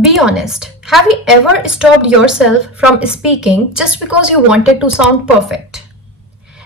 Be honest. Have you ever stopped yourself from speaking just because you wanted to sound perfect?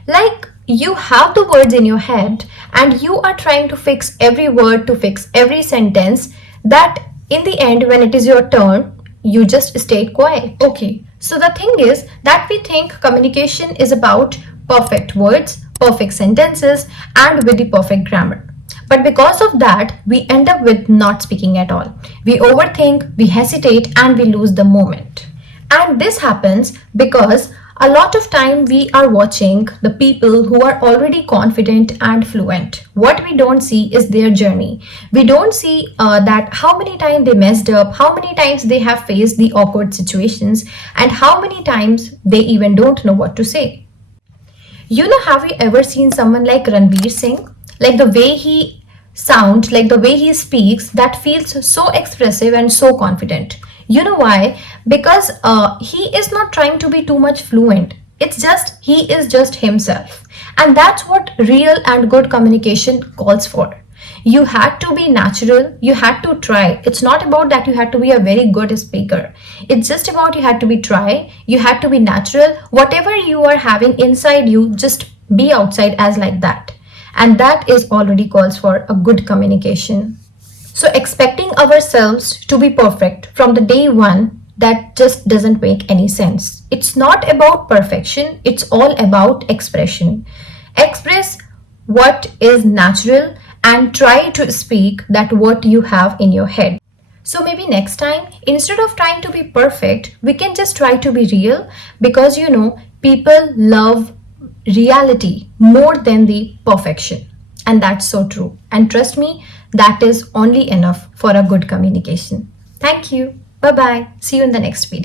Like you have the words in your head and you are trying to fix every word to fix every sentence that in the end, when it is your turn, you just stayed quiet. Okay, so the thing is that we think communication is about perfect words, perfect sentences, and with the perfect grammar. But because of that, we end up with not speaking at all. We overthink, we hesitate, and we lose the moment. And this happens because a lot of time we are watching the people who are already confident and fluent. What we don't see is their journey. We don't see that how many times they messed up, how many times they have faced the awkward situations, and how many times they even don't know what to say. Have you ever seen someone like Ranveer Singh? Like the way he sounds, like the way he speaks, that feels so expressive and so confident. You know why? Because he is not trying to be too much fluent. It's just, he is just himself. And that's what real and good communication calls for. You had to be natural, you had to try. It's not about that you had to be a very good speaker. It's just about you had to be try, you had to be natural. Whatever you are having inside you, just be outside as like that. And that is already calls for a good communication. So expecting ourselves to be perfect from the day one, that just doesn't make any sense. It's not about perfection, it's all about expression. Express what is natural and try to speak that what you have in your head. So maybe next time, instead of trying to be perfect, we can just try to be real because people love reality more than the perfection. And that's so true. And trust me, that is only enough for a good communication. Thank you. Bye bye. See you in the next video.